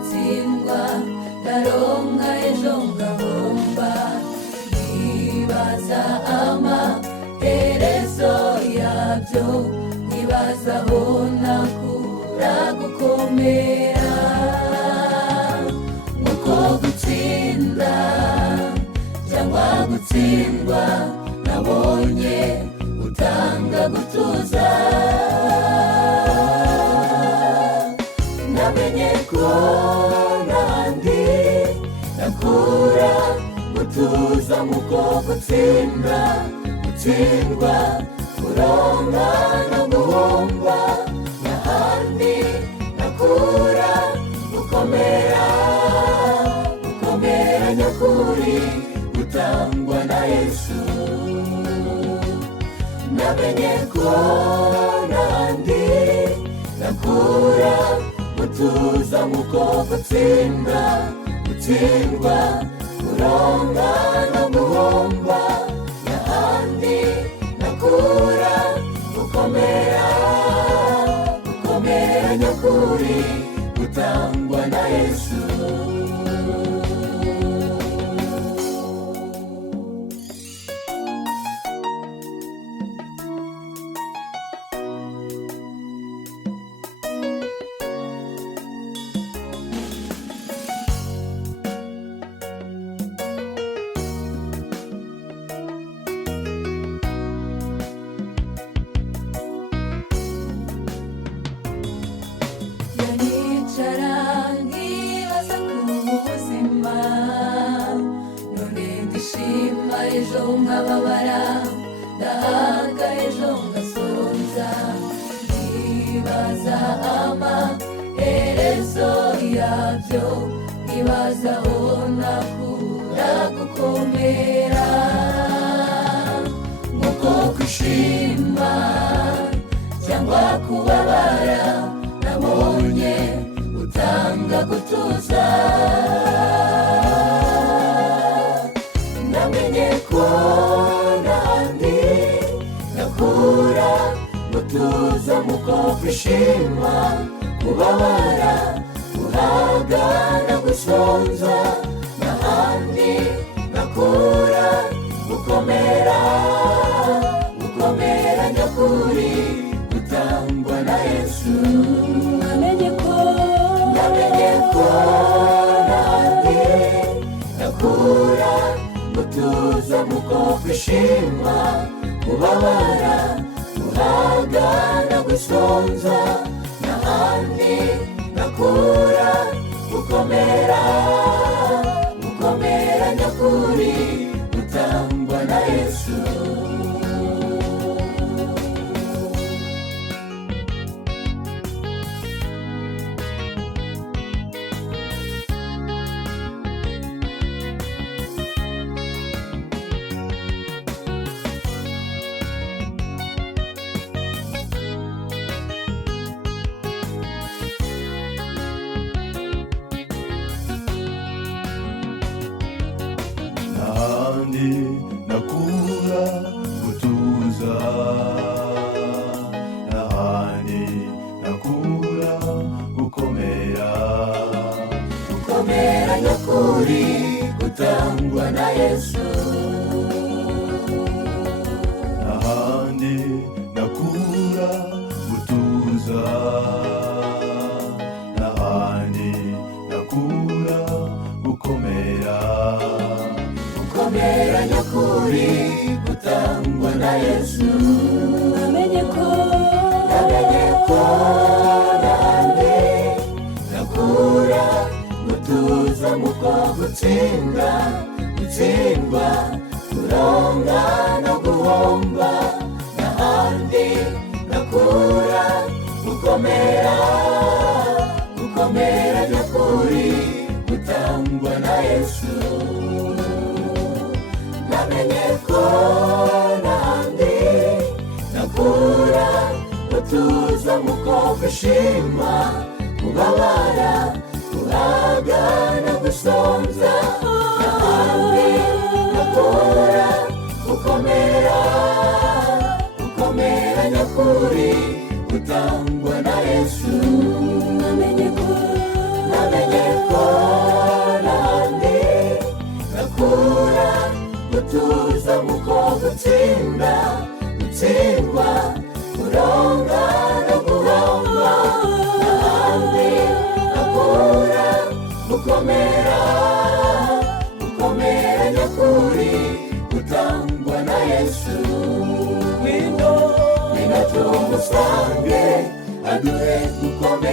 ngatsindwa ndaronka ejo ngahomba nkibaza amaherezo yabyo nkibaza aho nakura gukomera nk'uko gutsinda cyangwa gutsindwa nabonye utanga gutuza namenye ko nandi nakura gutuza nk'uko gutsinda gutsindwa kuronka no guhomba n'ahandi nakura gukomera gukomera nyakuri gutangwa na Yesu namenye ko nandi nakura gutuza nk'uko gutsinda gutsindwa kuronka no guhomba n'ahandi nakura gukomera gukomera nyakuri gutangwa na Yesu ejo nkababara ndahaga ejo ngasonza nkibaza amaherezo yabyo nkibaza aho nakura gukomera nk'uko kwishima cyangwa kubabara nabonye utanga gutuza namenye ko nandi nakura gutuza nk'uko kwishima kubabara guhaga no gusonza n'ahandi nakura gukomera gukomera nyakuri gutangwa na Yesu namenye ko nandi nakura gutuza nk'uko kwishima kubabara guhaga no gusonza n'ahandi nakura gukomera gukomera nyakuri gutangwa na Yesu n'ahandi nakura gutuza n'ahandi nakura gukomera gukomera nyakuri gutangwa na Yesu n'ahandi nakura gutuza n'ahandi nakura gukomera gukomera nyakuri gutangwa na Yesu namenye ko nandi nakura gutuza nk'uko gutsinda gutsindwa kuronka no guhomba n'ahandi nakura gukomera gukomera nyakuri gutangwa na Yesu namenye ko nandi nakura gutuza nk'uko kwishima kubabara guhaga no gusonza n'ahandi nakura gukomera gukomera nyakuri gutangwa na Yesu namenye ko namenye ko n'ahandi nakura gutuza muko gutsinda gutsindwa kuronga no guhomba n'ahandi nakura gukomera nyakuri gutangwa na Yesu. Ngwino tumusange aduhe gukomera